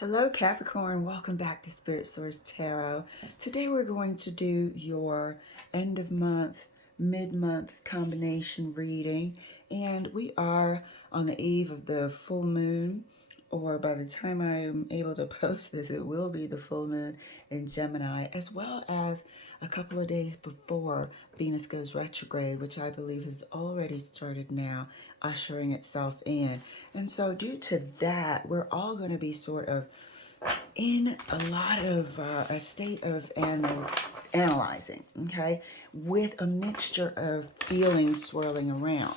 Hello Capricorn, welcome back to Spirit Source Tarot. Today we're going to do your end of month, mid-month combination reading, and we are on the eve of the full moon, or by the time I'm able to post this, it will be the full moon in Gemini, as well as a couple of days before Venus goes retrograde, which I believe has already started now, ushering itself in. And so due to that, we're all going to be sort of in a lot of a state of analyzing, okay, with a mixture of feelings swirling around.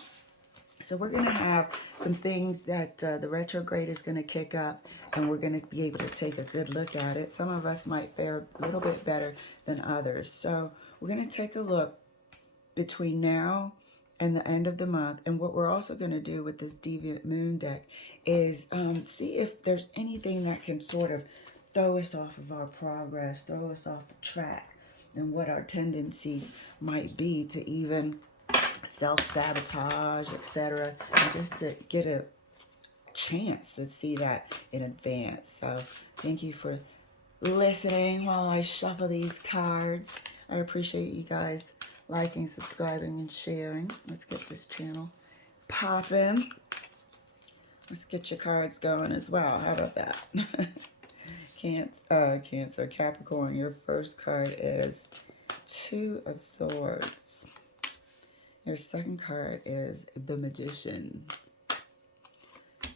So we're going to have some things that the retrograde is going to kick up, and we're going to be able to take a good look at it. Some of us might fare a little bit better than others. So we're going to take a look between now and the end of the month. And what we're also going to do with this Deviant Moon deck is see if there's anything that can sort of throw us off of our progress, throw us off track, and what our tendencies might be to even self-sabotage, etc., and just to get a chance to see that in advance. So thank you for listening while I shuffle these cards. I appreciate you guys liking, subscribing, and sharing. Let's get this channel popping. Let's get your cards going as well. How about that? Cancer, Capricorn, your first card is Two of Swords. Your second card is the Magician.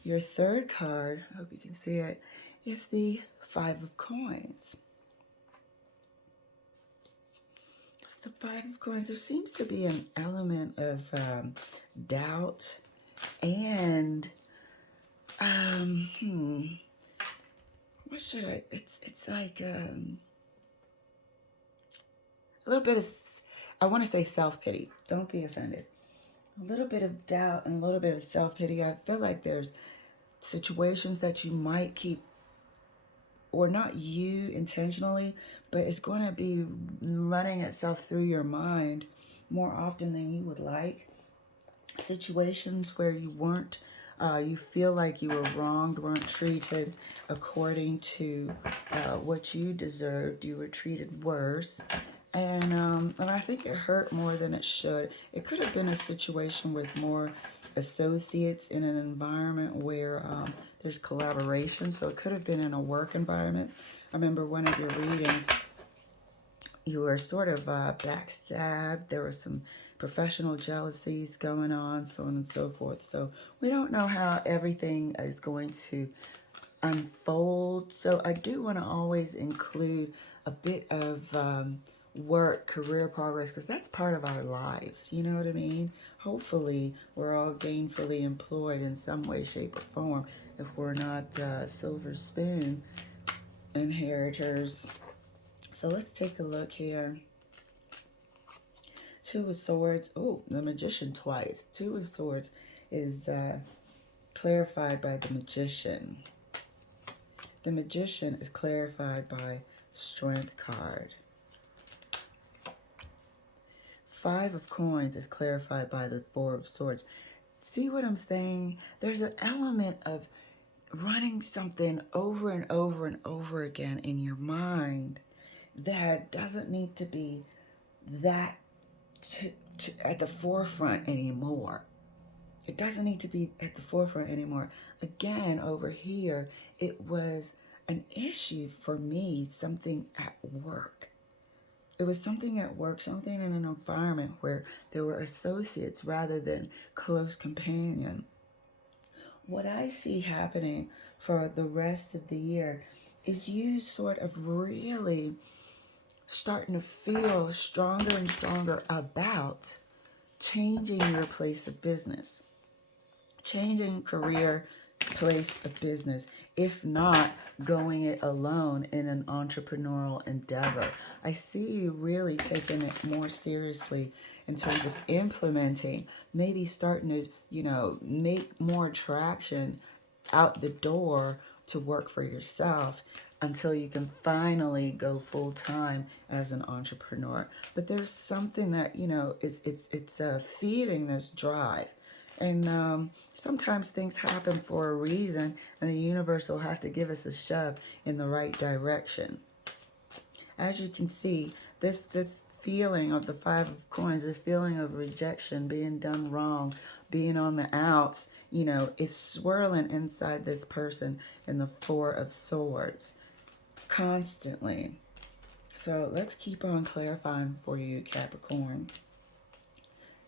Your third card, I hope you can see it, is the Five of Coins. It's the Five of Coins. There seems to be an element of doubt and what should I? It's like a little bit of, I want to say self-pity. Don't be offended. A little bit of doubt and a little bit of self-pity. I feel like there's situations that you might keep, or not you intentionally, but it's going to be running itself through your mind more often than you would like. Situations where you weren't, you feel like you were wronged, weren't treated according to what you deserved. You were treated worse. And I think it hurt more than it should. It could have been a situation with more associates in an environment where there's collaboration. So it could have been in a work environment. I remember one of your readings, you were sort of backstabbed. There were some professional jealousies going on, so on and so forth. So we don't know how everything is going to unfold. So I do want to always include a bit of work, career progress, because that's part of our lives. You know what I mean? Hopefully, we're all gainfully employed in some way, shape, or form if we're not silver spoon inheritors. So let's take a look here. Two of Swords. Oh, the Magician twice. Two of Swords is clarified by the Magician. The Magician is clarified by Strength card. Five of Coins is clarified by the Four of Swords. See what I'm saying? There's an element of running something over and over and over again in your mind that doesn't need to be that at the forefront anymore. It doesn't need to be at the forefront anymore. Again, over here, it was an issue for me, something at work. It was something at work, something in an environment where there were associates rather than close companion. What I see happening for the rest of the year is you sort of really starting to feel stronger and stronger about changing your place of business, changing career, place of business, if not going it alone in an entrepreneurial endeavor. I see you really taking it more seriously in terms of implementing, maybe starting to, make more traction out the door to work for yourself until you can finally go full time as an entrepreneur. But there's something that, it's feeding this drive. And sometimes things happen for a reason, and the universe will have to give us a shove in the right direction. As you can see, this feeling of the Five of Coins, this feeling of rejection, being done wrong, being on the outs, you know, is swirling inside this person in the Four of Swords constantly. So let's keep on clarifying for you, Capricorn.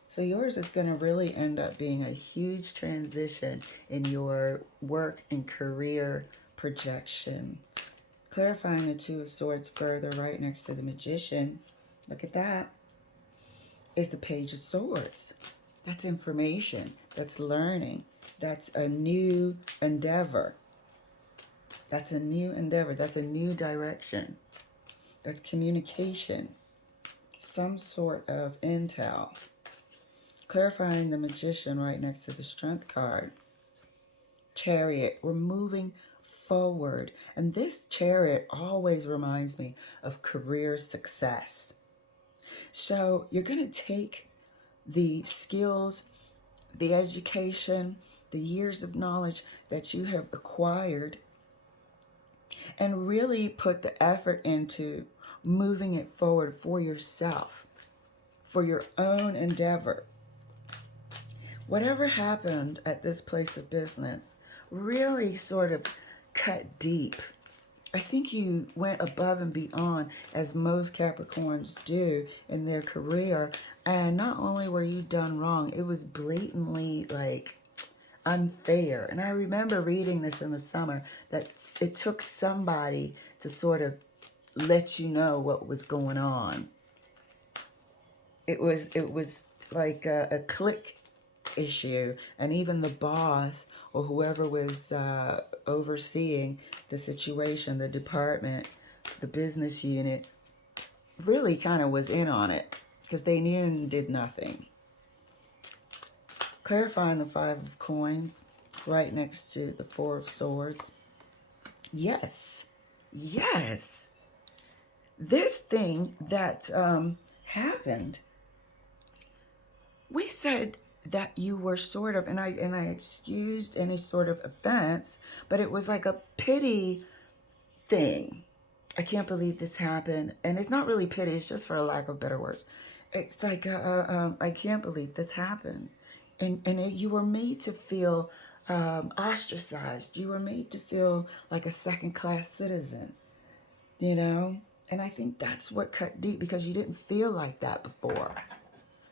So yours is going to really end up being a huge transition in your work and career projection. Clarifying the Two of Swords further, right next to the Magician. Look at that. Is the Page of Swords. That's information. That's learning. That's a new endeavor. That's a new endeavor. That's a new direction. That's communication. Some sort of intel. Clarifying the Magician right next to the Strength card. Chariot. We're moving forward. And this Chariot always reminds me of career success. So you're going to take the skills, the education, the years of knowledge that you have acquired and really put the effort into moving it forward for yourself, for your own endeavor. Whatever happened at this place of business really sort of cut deep. I think you went above and beyond, as most Capricorns do in their career. And not only were you done wrong, it was blatantly like unfair. And I remember reading this in the summer, that it took somebody to sort of let you know what was going on. It was like a click issue, and even the boss or whoever was overseeing the situation, the department, the business unit, really kind of was in on it because they knew and did nothing. Clarifying the Five of Coins right next to the Four of Swords. Yes, yes. This thing that happened, we said that you were sort of, and I excused any sort of offense, but it was like a pity thing. I can't believe this happened. And it's not really pity, it's just for a lack of better words. It's like, I can't believe this happened. And you were made to feel ostracized. You were made to feel like a second-class citizen, you know? And I think that's what cut deep, because you didn't feel like that before.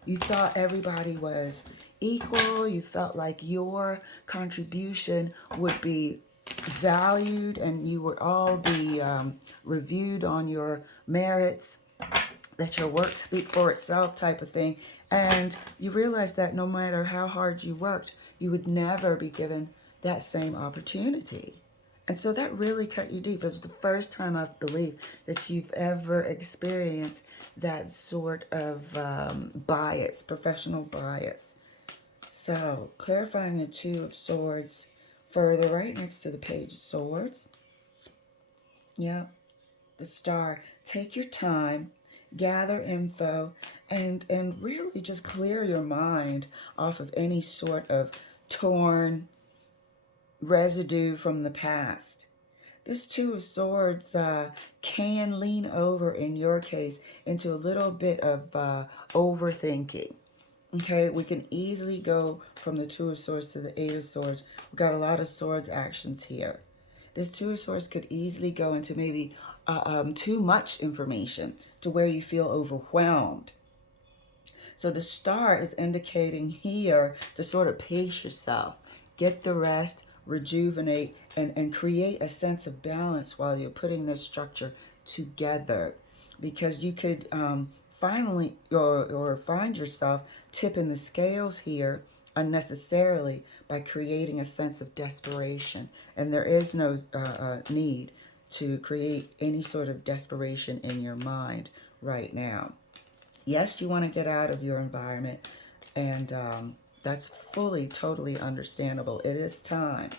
You thought everybody was equal. You felt like your contribution would be valued and you would all be reviewed on your merits, let your work speak for itself type of thing. And you realize that no matter how hard you worked, you would never be given that same opportunity. And so that really cut you deep. It was the first time I believe that you've ever experienced that sort of bias, professional bias. So clarifying the Two of Swords further, right next to the Page of Swords. Yeah, the Star. Take your time, gather info, and really just clear your mind off of any sort of torn residue from the past. This Two of Swords can lean over, in your case, into a little bit of overthinking. Okay, we can easily go from the Two of Swords to the Eight of Swords. We've got a lot of swords actions here. This Two of Swords could easily go into maybe too much information to where you feel overwhelmed. So the Star is indicating here to sort of pace yourself, get the rest, rejuvenate, and create a sense of balance while you're putting this structure together. Because you could finally or find yourself tipping the scales here unnecessarily by creating a sense of desperation. And there is no need to create any sort of desperation in your mind right now. Yes, you want to get out of your environment, and that's fully, totally understandable. It is time.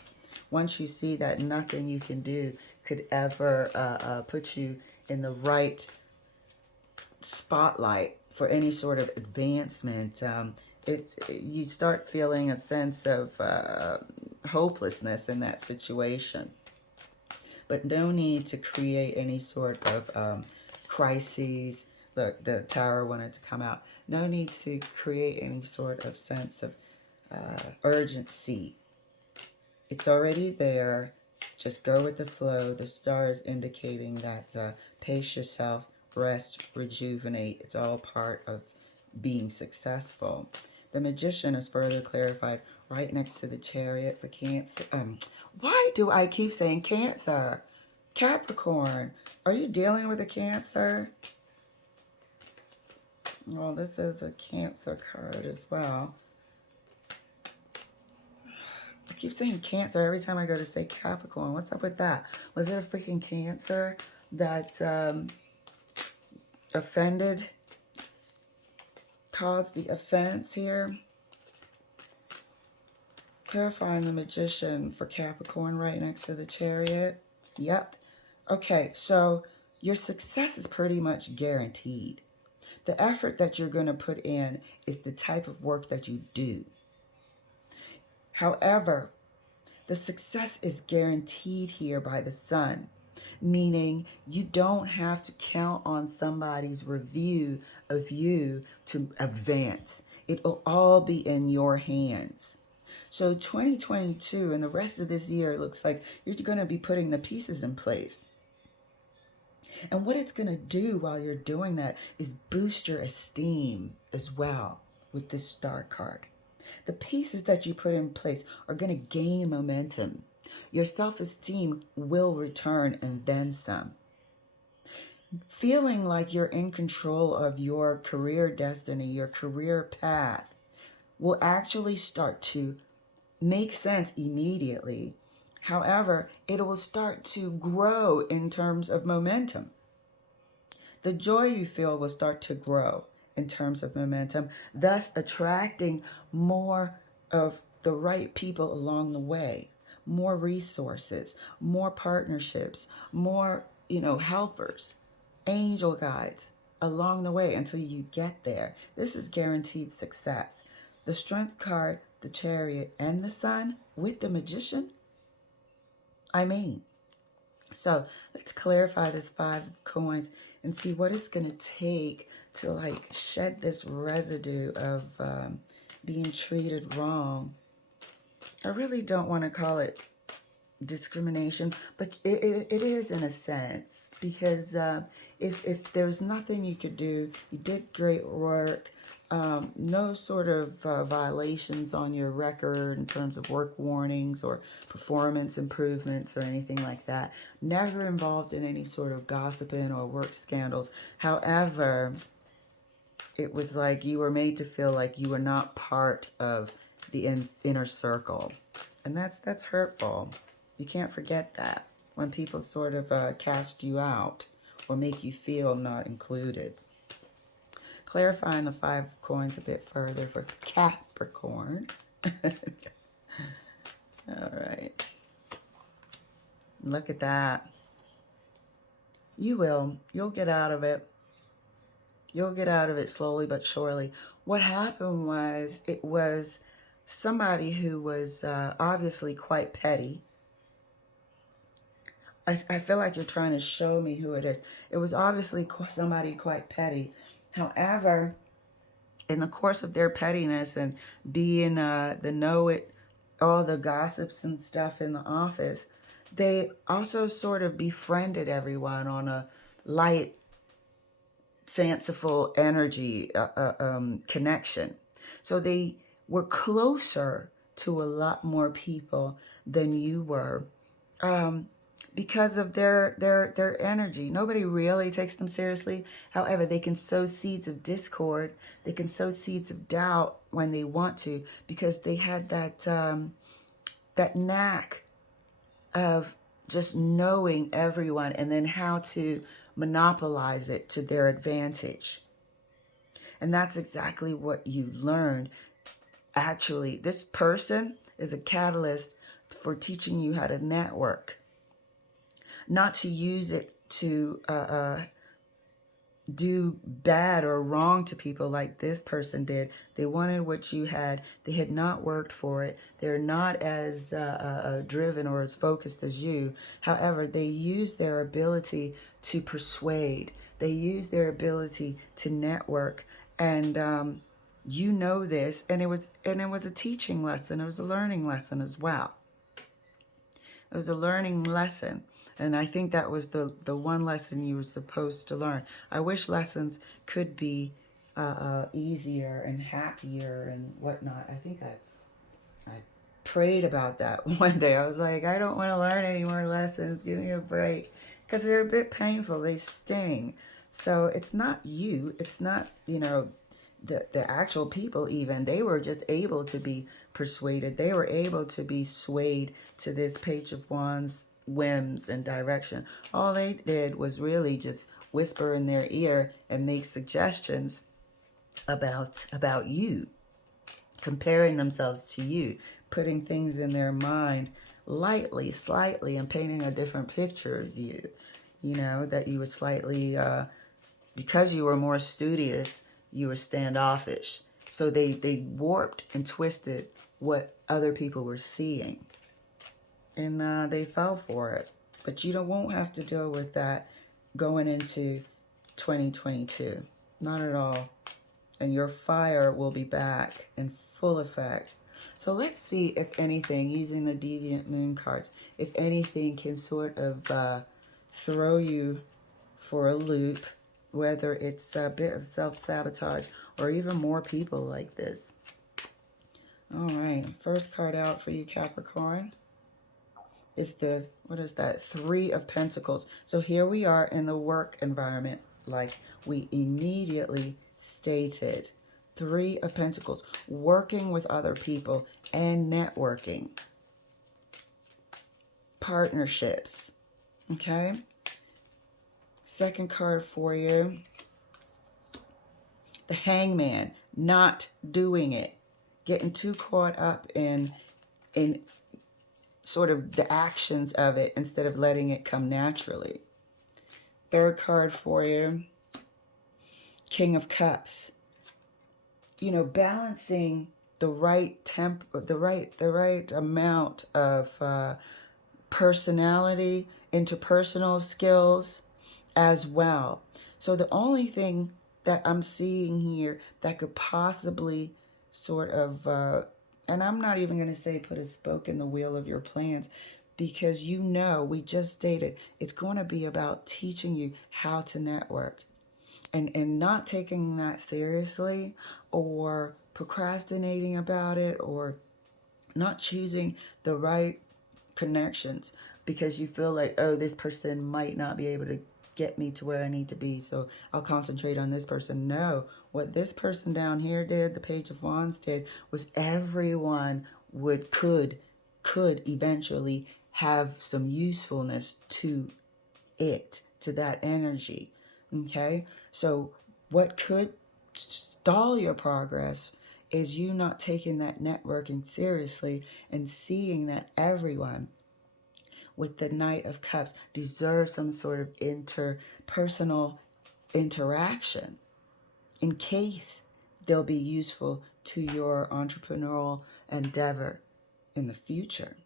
Once you see that nothing you can do could ever put you in the right spotlight for any sort of advancement, you start feeling a sense of hopelessness in that situation. But no need to create any sort of crises. The tower wanted to come out. No need to create any sort of sense of urgency. It's already there. Just go with the flow. The star is indicating that pace yourself, rest, rejuvenate. It's all part of being successful. The Magician is further clarified right next to the Chariot for Cancer. Why do I keep saying Cancer? Capricorn, are you dealing with a Cancer? Well, this is a Cancer card as well. I keep saying Cancer every time I go to say Capricorn. What's up with that? Was it a freaking Cancer that offended, caused the offense here? Clarifying the Magician for Capricorn right next to the Chariot. Yep. Okay, so your success is pretty much guaranteed. The effort that you're going to put in is the type of work that you do. However, the success is guaranteed here by the Sun, meaning you don't have to count on somebody's review of you to advance. It'll all be in your hands. So 2022 and the rest of this year looks like you're going to be putting the pieces in place. And what it's going to do while you're doing that is boost your esteem as well with this star card. The pieces that you put in place are going to gain momentum. Your self-esteem will return and then some. Feeling like you're in control of your career destiny, your career path, will actually start to make sense immediately. However, it will start to grow in terms of momentum. The joy you feel will start to grow in terms of momentum, thus attracting more of the right people along the way, more resources, more partnerships, more, helpers, angel guides along the way until you get there. This is guaranteed success. The Strength card, the Chariot, and the Sun with the Magician. So let's clarify this 5 of coins and see what it's going to take to shed this residue of being treated wrong. I really don't want to call it discrimination, but it is in a sense, because if there's nothing you could do, you did great work. No sort of violations on your record in terms of work warnings or performance improvements or anything like that. Never involved in any sort of gossiping or work scandals. However, it was like you were made to feel like you were not part of the inner circle. And that's hurtful. You can't forget that when people sort of cast you out or make you feel not included. Clarifying the 5 of coins a bit further for Capricorn. All right. Look at that. You'll get out of it. You'll get out of it slowly but surely. What happened was, it was somebody who was obviously quite petty. I feel like you're trying to show me who it is. It was obviously somebody quite petty. However, in the course of their pettiness and being the know-it, all the gossips and stuff in the office, they also sort of befriended everyone on a light, fanciful energy connection. So they were closer to a lot more people than you were. Because of their energy. Nobody really takes them seriously. However, they can sow seeds of discord. They can sow seeds of doubt when they want to, because they had that knack of just knowing everyone and then how to monopolize it to their advantage. And that's exactly what you learned. Actually, this person is a catalyst for teaching you how to network. Not to use it to do bad or wrong to people like this person did. They wanted what you had. They had not worked for it. They're not as driven or as focused as you. However, they use their ability to persuade. They use their ability to network. And you know this, and it was a teaching lesson. It was a learning lesson as well. It was a learning lesson. And I think that was the one lesson you were supposed to learn. I wish lessons could be easier and happier and whatnot. I think I prayed about that one day. I was like, I don't want to learn any more lessons. Give me a break. Because they're a bit painful. They sting. So it's not you. It's not, the actual people even. They were just able to be persuaded. They were able to be swayed to this Page of Wands whims and direction. All they did was really just whisper in their ear and make suggestions about you, comparing themselves to you, putting things in their mind lightly, slightly, and painting a different picture of you. That you were slightly, because you were more studious, you were standoffish. So they warped and twisted what other people were seeing. And they fell for it. But you won't have to deal with that going into 2022. Not at all. And your fire will be back in full effect. So let's see if anything, using the Deviant Moon cards, if anything can sort of throw you for a loop, whether it's a bit of self-sabotage or even more people like this. All right, first card out for you, Capricorn, is what is that? 3 of Pentacles. So here we are in the work environment, like we immediately stated. 3 of Pentacles, working with other people and networking. Partnerships, okay? Second card for you, the Hangman, not doing it. Getting too caught up in sort of the actions of it instead of letting it come naturally. Third card for you, King of Cups. Balancing the right the right amount of personality, interpersonal skills as well. So the only thing that I'm seeing here that could possibly sort of, and I'm not even going to say put a spoke in the wheel of your plans, because we just stated, it's going to be about teaching you how to network. And not taking that seriously or procrastinating about it or not choosing the right connections because you feel like, oh, this person might not be able to get me to where I need to be, so I'll concentrate on this person. No, what this person down here did, the Page of Wands did, was everyone could eventually have some usefulness to it, to that energy. Okay, so what could stall your progress is you not taking that networking seriously and seeing that everyone with the Knight of Cups deserves some sort of interpersonal interaction in case they'll be useful to your entrepreneurial endeavor in the future.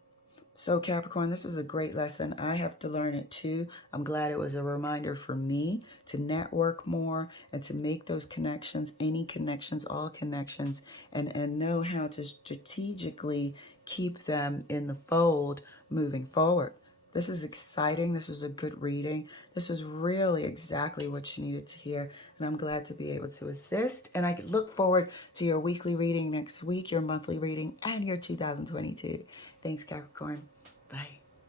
So Capricorn, this was a great lesson. I have to learn it too. I'm glad it was a reminder for me to network more and to make those connections, any connections, all connections, and know how to strategically keep them in the fold moving forward. This is exciting. This was a good reading. This was really exactly what you needed to hear, and I'm glad to be able to assist. And I look forward to your weekly reading next week, your monthly reading, and your 2022. Thanks, Capricorn. Bye.